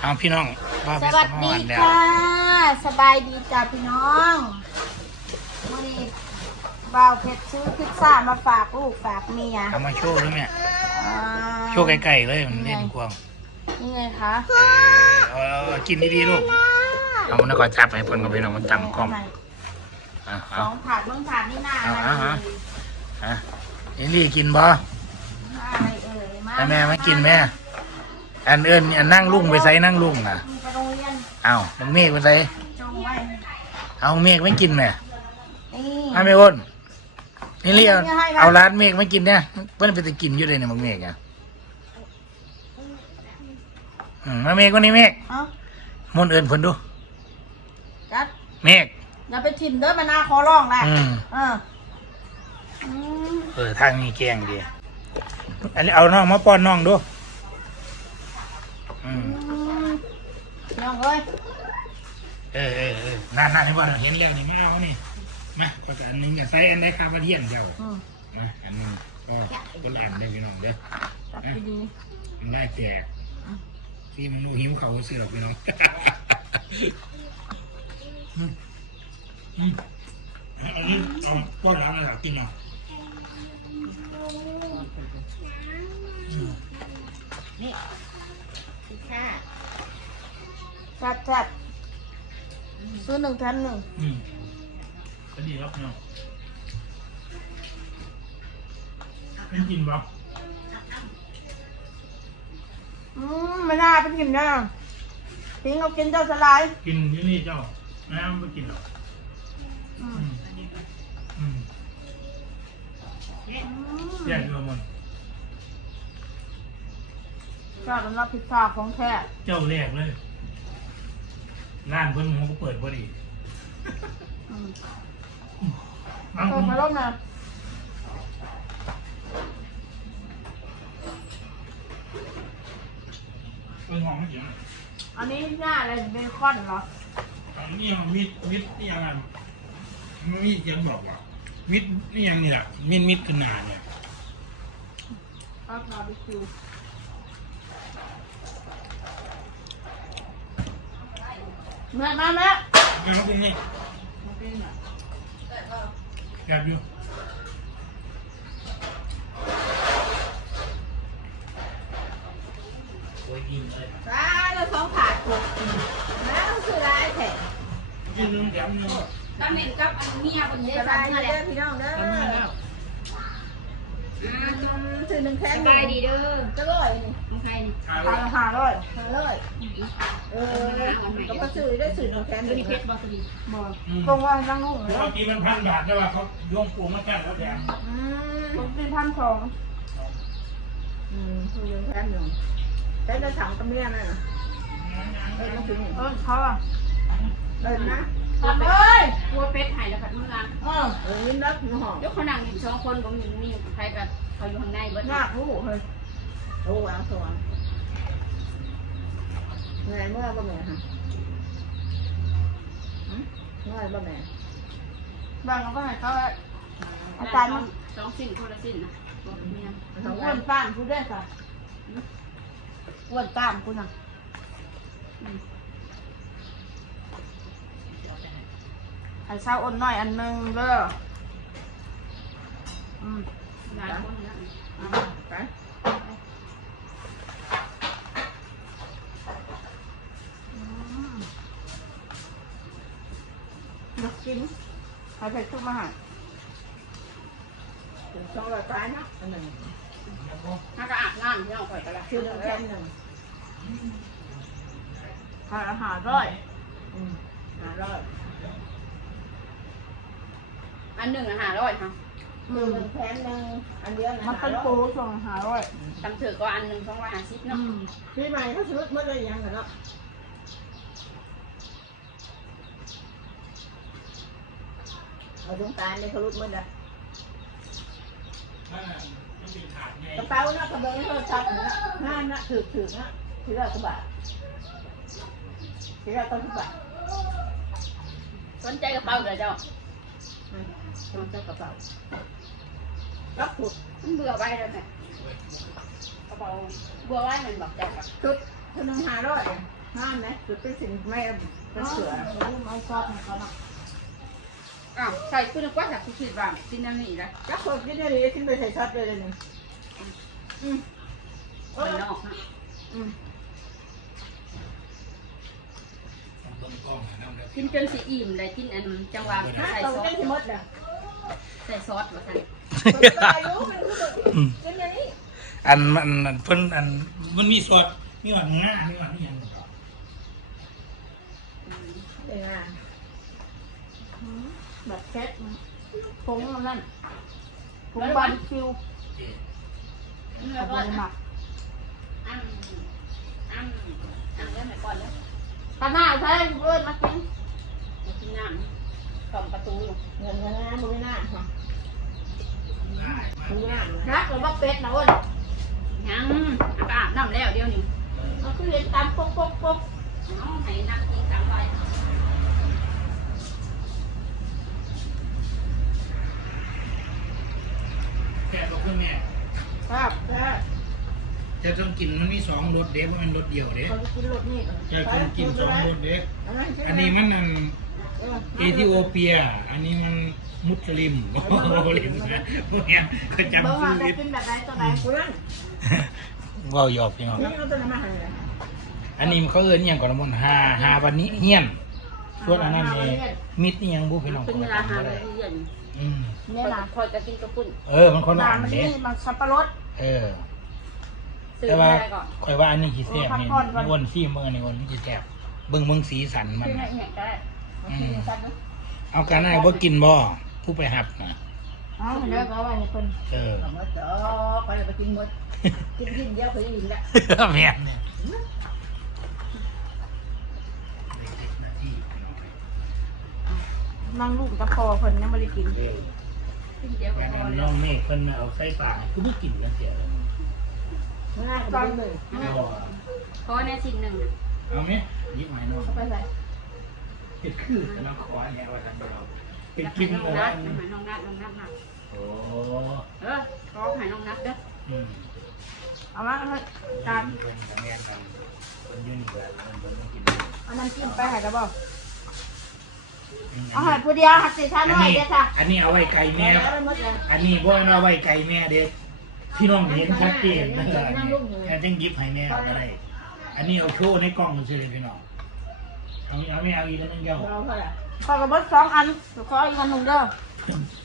เอาพี่น้องว่าสไปวัสสมดีอนแล้วค่ะ สบายดีจ้าพี่น้องวันนี้บ่าวเพชรซื้อพิซซ่ามาฝากลูกฝากเมียเอามาโชว์ด้วยแม่อ่าโชว์ไกลๆเลยมันเล่นกวางนี่ไงคะเออเอาเอาเอากินดีๆลูกเอามันก็จับให้เพิ่นกับพี่น้องมันตั้งกล้องอะสเอา องถาดเบื้องถาดนี่หน้าเอาอะไรเอาเอ่ยอะเอลี่กินบ่หน้าอะไรเอ่ยมาให้แม่มากินแม่ อันเอิญอันนั่งลุงไปใส่นั่งลุงน่ะไปโรงเรียนเอามึงเมฆไปใส่จงไว้เอาเมฆไม่กินแม่นี่ให้ไม่อ้นนี่เรียกเอาร้านเมฆไม่กินเนี่ยเพิ่นไปจะกินอยู่เลยเนี่ยมึงเมฆอะอืมมาเมฆวันนี้เมฆเอ้ามนต์เอิญเพิ่นดู จัดเมฆอย่าไปถิ่มเด้อมาหน้าคอร้องแหละอืมเอออืมเออทางนี้แกงดีอันนี้เอาน้องมาป้อนน้องดู อืม อืมน้ องเอ้ยเออเออเออนั่นนั่นให้บ่เห็นแล้วนี่มาเอานี่มาก็อันหนึงก็ใส่อันใดคาบาเทียนเจ้าอืมมาอันหนึงก็คนละอันเด้อพี่น้องเด้อจับดีมันได้แตกที่มันนูหิวเขาเสือกพี่น้องอืมอืมอันนี้เอาป้อนหลังอะไรกินเนาะอืมๆนี่สิค่ะ จัดจัดซื้อหนึ่งแถมหนึ่งอืมก็ดีครับเนาะไม่กินปะอืมไม่น่าไปกินนะทิ้งเอากินเจ้าสลายกินที่นี่เจ้าน้ำไม่กินหรอกอือืมมอืมแยกดูมันก็สำหรับพิซซ่าของแท้เจ้าแรกเลย ร้านเพิ่นเขาก็เปิดพอดีอืมเอาเปิดมาลบนะเพิ่นห้องไม่เสียงอันนี้หน้าอะไรเบคอนเหรออันนี้มันมิดมิดนี่ยังไงมันมีเสียงบอกว่ามิดนี่ยังนี่แหละมิดมิดขึ้นหนาเนี่ยก็บาร์บีคิวแม่มาแม่เอาตรงนี้แอบอยู่โอ้ยกินเลย จ้าเราสองถาดถูกแล้ว คือไรแท้กินนึงแถมนึงตำแหน่งกับอันเมียคนนี้สสาบา ยมดีเมื่อแหเด้ละอพี่น้องเด้อทำมาแล้วซื้อหนึ่งแถมสหนึ่งบายดีเด้อจะร้อยนี่ของใครนี่ถ่ายหาไว้หาร้อยหาร้อยเออก็มาซื้อได้ซื้อหนึ่งแถมหตัวนึ่งนี้เพชรบอสดีบอกตรงว่าตั้งงงเลยเมื่อกี้มันพันบาทแต่ว่าเขาโยงปูมาแค่แล้วแถมอืมผมเป็นพันสองอืมซื้อหนึ่งแถมหนึ่งแถมจะสั่งตำเนียน่ะเออมาถึงเออเขาอะเดินนะ ทำเลยกลัวเพชรหายแล้วผัดมือล้างเออเออยิ้มรับหัวหอมยกเขานั่งอยู่สองคนก็มีมีใครกับเขาอยู่ข้างในเบิดหน้าหูเฮ้ยโอ้วางสวรรค์เมื่อเมื่อบ่แม่ฮะเมื่อบ่แม่บางก็ให้เขาอาจารย์สองสิ้นคนละสิ้นนะบอกเมียอ้วนตามกูได้ค่ะอ้วนตามกูน่ะ ให้เศร้าอ้นหน่อยอันหนึงเด้ออืมหลายคนนะไปอยากกินให้ไปทุกมาหาถึงสองร้อยปลายเนาะอันหนึ่งถ้าก็อาบน้ำที่เราคอยกันละคือหนึ่งแค่หนึ่งหาอาหารร้อยอืมหาร้อย อันหนึ่งอาหารร้อยค่ะหนึ่งแค่หนึ่งอันเดียวมันเป็นโปรส่งหาร้อยตำเถือก็อันหนึ่งสองร้อยห้าสิบอืเนาะมพี่ใหม่เขาซื้อเมื่อไรยังกันเนาะเอาตรงกลางเลยเขารุดเมื่อไรมันเป็นถาดไงกระเป๋าเนาะกระเบื้องโทรศัพท์เนาะงานนะถือถือเนาะถือละกระบาทถือละต้นกระบาทสนใจกระเป๋าเดี๋ยวเจ้า อืมต้องเจ้ากระเป๋าล็อกถูกมันเบื่อไว้แล้วแม่กระเป๋าเบื่อไว้มันบอกเจ้ากับชุดชุดนึงหาร้อยห้ามนะคือเป็นสิ่งไม่เป็นเสือเอาซอสให้เขาเนาะอ้าวใส่ขึ้นกว่าจากทุกทีบ้างกินอันนี้นะก็คนกินได้เลยกินไปใส่ช็อตเลยเลยนี่อืมมันนอกนะอืมกินจนสิอิ่มเลยกินอันจังหวะใส่ซอได้สที่มดอะ ใส่ซอสว่าท่านคนตายรู้มันรู้สึกกินอย่างนี้อันมันอันเพิ่นอันมันมีสดมีหวานหน้ามีหวานนี่ยังครับเองอะแบบแคทผงนั่นผงบาร์บีคิวเอ๊ะแล้วก็หมักอันอันอันเริ่มไหนก่อนแล้วตาหน้าใช่เพื่อนมากินมากินน้ำ กล่อมประตูอยู่เงินเงินนะมือหน้าค่ะได้มามือหน้ารักหรือว่าเป็ดนะเว้ยยังอาบอาบน้ำแล้วเดี๋ยวนี้มันคือเรียนตามป๊กป๊กป๊กน้องให้นักกินสามใบแค่ตกเครื่องแม่ครับแค่แต่ต้องกินมันมีสองรสเด้เพราะมันรสเดียวเด้เขากินรถนี่จะต้องกินสองรสเด้อันนี้มันอัน เอธิโอเปีย อันนี้มันมุสลิมโอ้โหลิมนะพวกเนี้ยก็จำเบิ่งชื่ว่าอจะผิดกินแบบไหนตัวไหนคุณนั่นว่าวหยอกพี่น้องนี่เราต้องมาหันเลยอันนี้เขาเอิ้นอหย่างก่อนละมนหาหาวันนี้เฮียนส่วนอันนั้นนี่มิดนี่ยังบุพี่น้องเป็นเวลาหาเลยเย็นอืมเนี่ยนะคอยจะกินกระปุ่นเออมันคนละน้ำอันมันเด้นี่มันสับปะรดเออซื้อแต่ว่าได้ก่อนคอยว่าอันนี้ขี้แซ่บนี่พักผ่อนก่อนวนซี่เมื่อนี่วนมันจะแซ่บเบิ่งเบิ่งสีสันมัน ซื้อให้น่ะเห็นก็ได้กินกันนะเอาการให้บ่กินบ่ผู้ไปหับนะอ๋อเดี๋ยวก็เอาไว้ให้เพิ่นเออเอามาจ่อไปไปกินหมดกินกินเดียวเคยอิ่มแล้วแม่นเนี่ยนั่งลูกตะคอเพิ่นยังไม่ได้กินเออกินเดียวก็อย่างพอนั้นแล้น้วองเมฆเพิ่นมาเอาใส่ปากคือบ่กินแล้วเสียเลยง่ายกันเลยเอาบ่เพราะในสิ่งหนึ่งเอาไหมหยิบให้น้องเขาไปใส่ เฮ็ดคือแต่ละขอเนี่ยว่าซั่นเราเป็นกินน้องบ่นัว่าดหายน้องนัดน้องนัดมาโอ้เออขอหายน้องนัดเด้ออืมเอามาเฮ้ยจานเพิ่นก็แม่นกันเพิ่นอยู่นี่แหละเพิ่นเพิ่นต้องกินเอาน้ำจิ้มไปใหายแล้วบ่อืมเอาใหายผู้เดียวหักสิท่าอันน้อยนี้เด้อค่ะอันนี้เอาไว้ไก่แม่แล้วหมดเลยอันนี้บ่เอาไว้ไก่แม่เด้พี่น้องเห็นชัดเจนนะแค่จังหยิบให้แม่เอาก็ได้อันนี้เอาโชว์ในกล้องซื่อๆพี่น้อง เอาเอาไม่เอาอีกแล้วนึงเดียวเราเท่าไหร่ขอกระเบิดสองอันขออีกอันหนึ่งเด้อ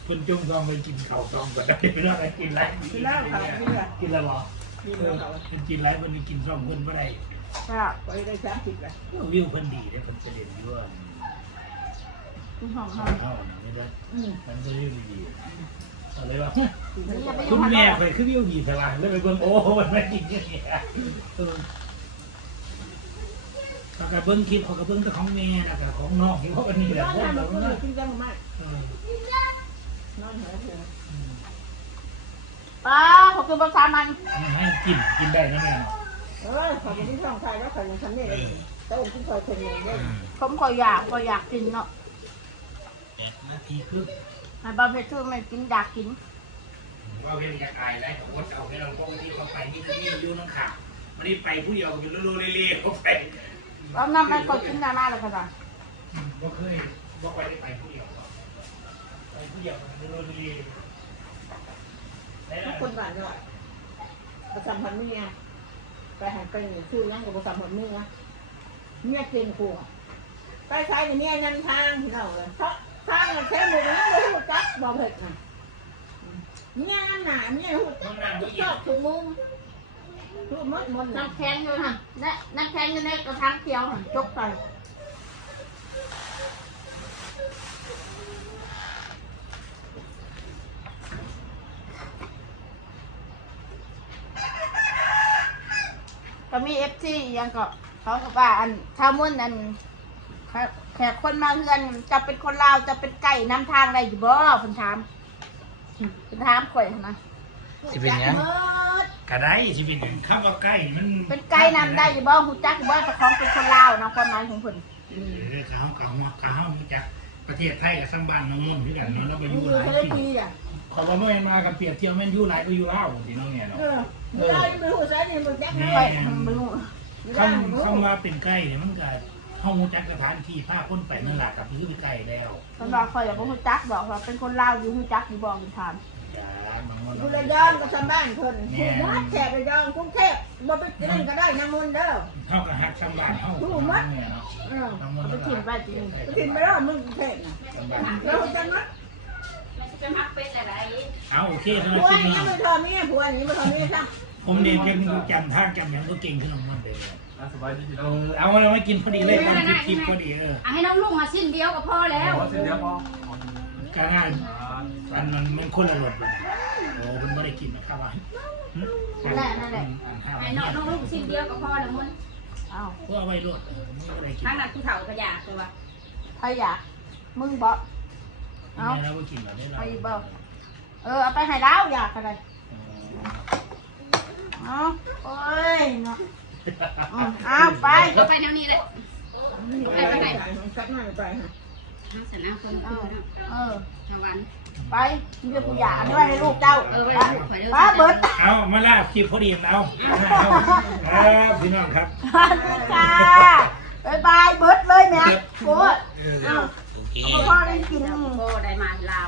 คุณจงต้องไปกินข้าวซองก็ได้ไม่ต้องไปกินไรกินแล้วค่ะกินแล้วกินแล้วบ่กินเอแล้อวเขาเป็นกินไรเพิ่นกินซ่อมเพิ่นบ่ได้ค่ะไปได้สามสิบเลยวิวเพิ่นดีเด้เพิ่นจะเด่นอยู่ว่าคุณหอมหเฮาอมเฮานี่ไม่ได้อืมมันจะวิวดีอะไรวะกินนี่อย่าไปคุยุ่ณงแม่กับเคยคือวิวดีสลายแล้วไปเบิ่งโอ้มันไม่กินอย่างนี้เออเขาก็เบิ่งคลิปเขาก็เบิ่งแต่ของแม่นะกับของน้องที่เขากันนี่แหนละอนพวกทำเรามันก็เนาะกินกันมากเออนอนหาเถอะอืมป้าขอกินบักสามอันให้กินกินได้นะแม่เนาะเออเขาเป็นที่ช่องไทยแล้วเขายังทำนี่เลยแต่องค์ที่คอยคนเองเนี่ยอืมผมก็อยากก็อยากกินเนาะแปดนาทีครึ่งให้บ้าเพชรคือไม่กินอยากกินว่าเว้นจากอายแล้วแต่วดเอาให้เราปกติเขาไปนี่คือนี่อยู่น้องขามันนี่ไปผู้เดียวก็เป็นโลโลเล่ๆเขาไป แล้วน้ำมันก็กินได้มากเลยค่ะจ้ะอืมบ่เคยบ่ค่อยได้ไปผู้เดียวหรอกไปผู้เดียวก็เป็นโลโลเล่ๆได้ทุแล้กวคนบ้านเนี่ยประจำพันเมียไปหันไปหนึ่งชื่อนั่งกับประจำพันเมียเมียเก่งกว่าไปใช้เมียยันทางที่เราเลยเพราะทางมันแค่หมู่นี้ไม่รู้จักบ่เผ็ดนะเมียนั่นหนาเมียหูจักชอบถุงมือ รู้มดมดนะน้ำแข็งอยู่ค่ะและน้ำแข็งอยู่ในกระถางเขียวค่ะจกไปก็มีเอฟซียังก็เขาก็ว่าอันถ้ามุ่นอันแขกคนมาเฮือนจะเป็นคนลาวจะเป็นไก่น้ำทางอะไรอยู่บ่เพิ่นถามเพิ่นถามข่อยนะสิเป็นหยัง มดก็ได้สิเป็นหยังคำว่าใกล้มันเป็นไก่นำได้อยู่บ่ฮู้จักอยู่บ่เจ้าของเป็นคนลาวนะความหมายของเพิ่นเออเขาเขาเขาเขามาจากประเทศไทยกับสังบ้านน้องนุ่นด้วยกันเนาะแล้วไปอมึงยู่อยู่หลายทะเลปีปีอะเขาว่าเมื่อมากับเปรียบเทียบแม่นอยู่หลายก็อยู่ลาวสิน้องเนี่ยเนาะ เออไม่ได้ไม่รู้ใช่นี่มึงแจ็คแม่ไงข่อยบ่รู้คำคำว่าเป็นไก่เนี่ยมันก็ห้องจักสถานที่ผ้าคนไปนั่นแหละกับคือไก่แล้ว เพิ่นว่าข่อยอยากบ่ฮู้จักดอกว่าเป็นคนลาวอยู่ฮู้จักอยู่บ่เพิ่นถาม อย่าบางวันอยู่ระยองก็ชาวบ้านเพิ่นผู้มัดแขกระยองกรุงเทพบ่ไปกินก็ได้น้ำมันเด้อเท่ากับหักสำบานเท่าถูกมั้ยเนี่ยเนาะเออบางวันเอาไปกินไปจริงไปกินไปแล้วมึงกรุงเทพน่ะสำบานแล้วจะมัดจะมักเป็นอะไรเอาโอเคสำหผัรับวคลิปนี้นี้ไม่ทอมีผัวนี้ไม่ทอมีซ้ผมเรียนเทคนิคจำท่าจำอย่างก็เก่งขึ้นมาเลยอะสบายดีพี่เอน้องอเอาอะไรมากินพอดีเลยตอนคลิปคลิปพอดีเอออะให้น้องลุงมาชิ้นเดียวก็พอแล้วขอเส้นเดียวพอการงาน อ่าอันมันมันคนละรสเลยโอ้คุณไม่ได้กินนะครับว่านั่นแหละนั่นแหละไอ้น้องน้องลูกชิ้นเดียวก็พอแล้วมึงอ้าวเพื่อเอาไว้รสไม่ได้กินทั้งนั้นผู้เฒ่าก็อยากแต่ว่าใครอยากมึงบ่เอาไม่ได้กินแบบนี้เราเออเอาไปให้แล้วอยากอะไรเอาโอ้ยเนาะอืมเอาไปก็ไปแนวนี้เลยำไปไปไหนสักหน่อยไปฮะ ทั้งสนาคนเอคืออเนาะเออ ชาววันไปมีแต่ผู้อยาด้วยให้ลูกเจ้าเออไปไปลูกข่อยเด้อป้าเบิดเอามาลาคลิปพอดีแล้วเอาพี่น้องครับสวัสดีค่ะบายบายเบิดเลยแม่โคตรโอเค พ่อได้กิน โบได้มาลาว